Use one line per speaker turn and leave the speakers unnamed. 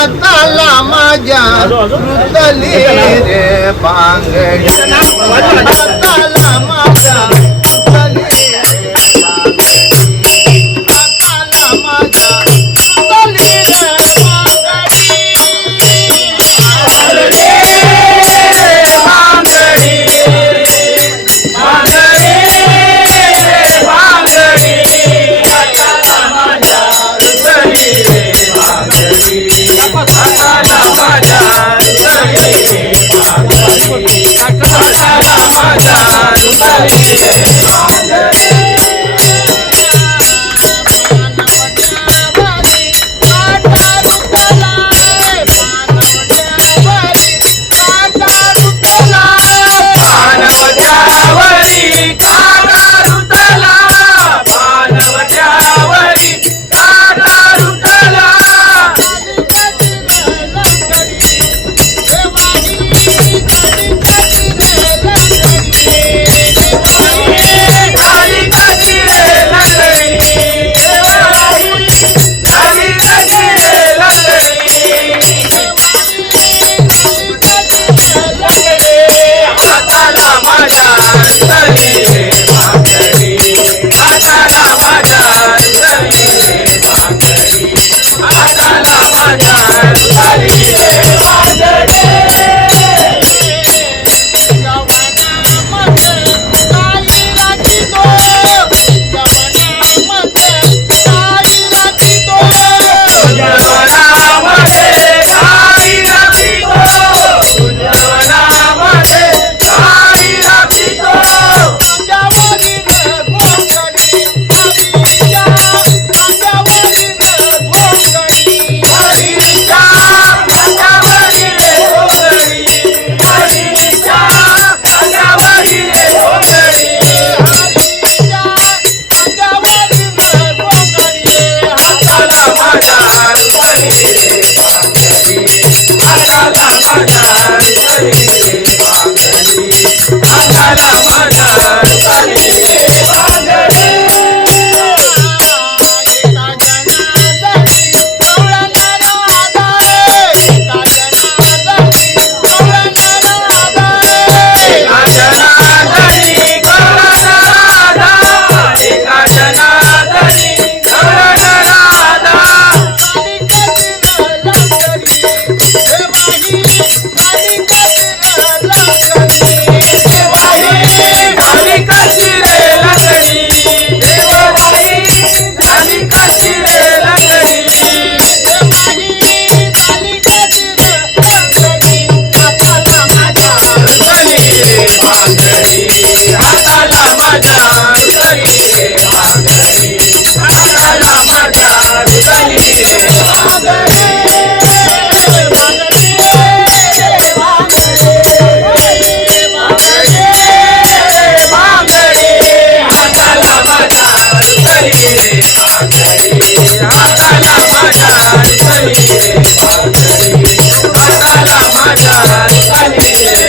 atala maja rutali re Yeah. Para, para. Hallelujah